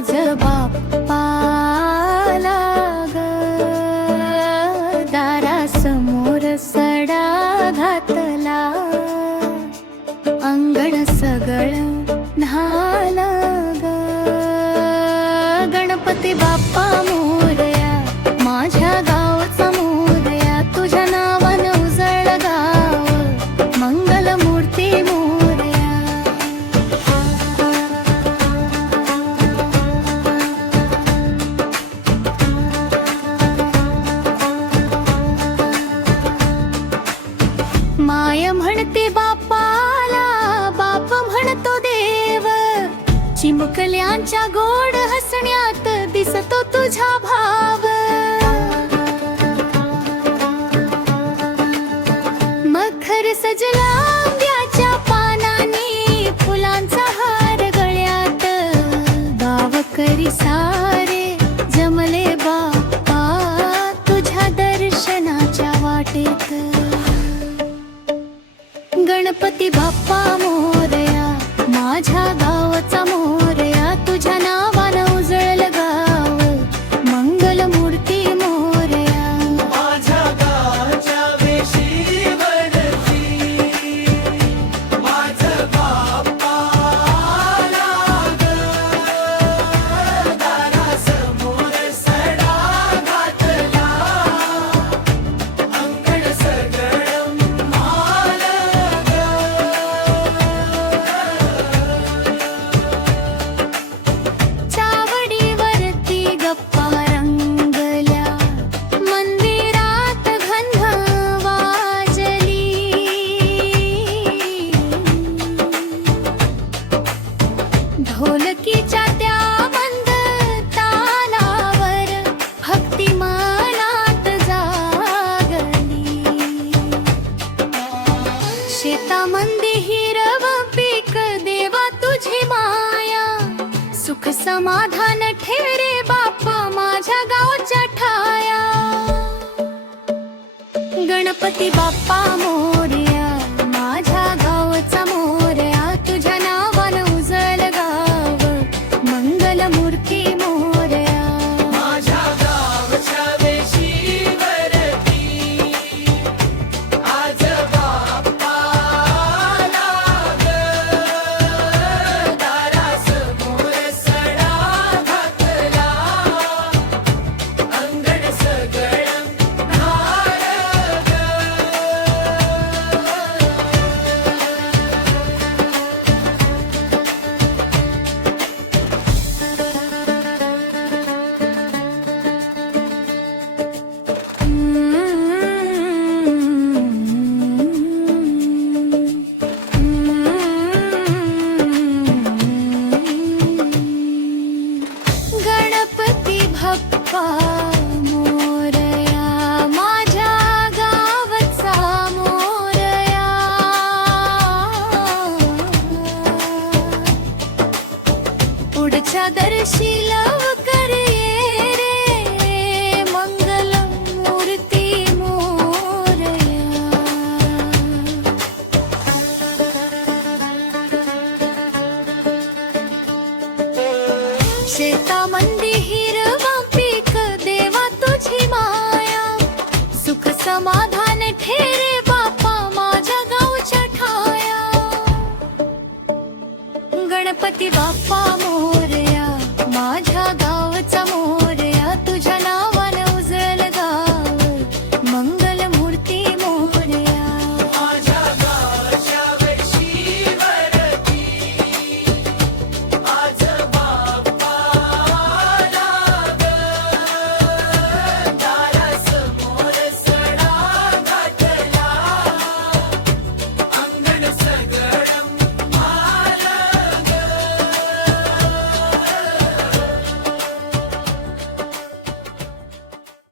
आज बाप्पाला ग दारासमोर सडा घातला, अंगण सगळं न्हालं ग. गणपती बाप्पा मोरया, माझ्या गावचा मोरया, तुझ्या नावानं उजळलं गाव, मंगल मूर्ती मोरया. माय म्हणते बाप्पाला, बाप म्हणतो देव, चिमुकल्यांच्या गोड हसण्यात दिसतो तुझा भाव. मखर सजला आंब्याच्या पानांनी, फुलांचा हार गळ्यात, गावकरी सारे जमले बाप्पा तुझ्या दर्शनाच्या वाटेत. गणपती बाप्पा मोरया, माझ्या गावचा मोरया, तुझ्या नावानं उजळलं गाव, मंगल मूर्ती मोरया. माझ्या गावच्या वेशीवरती माझं बाप्पा आला ग, दारासमोर सडा घातला, अंगण सगळं न्हालं ग. चावडीवरती गप्पा रंगल्या, मंदिरात घंघ वाजली, ढोलकीच्या त्या मंद तालावर भक्ती मनात जागली. शेतामंदी हिरव पीक देवा तुझी माया, सुख समाधान ठेरे बाप्पा माझ्या गावच्या ठाया. गणपती बाप्पा मोरया, माझ्या गावचा मोरया, तुझ्या नावानं उजळलं गाव, मंगल मूर्ती मोरया. माझ्या गावच्या वेशीवरती आज बाप्पा आला ग, दारासमोर सडा घातला, अंगण सगळं न्हालं ग. गणपती बाप्पा मोरया, माझ्या गावचा मोरया. पुढच्या दर्शी लवकर ये रे, मंगल मूर्ती मोरया. शेतामंदी हिरवा पीक देवा तुझी माया, सुख समाधान ठेरे बाप्पा माझ्या गावच्या ठाया. गणपती बाप्पा मोरया.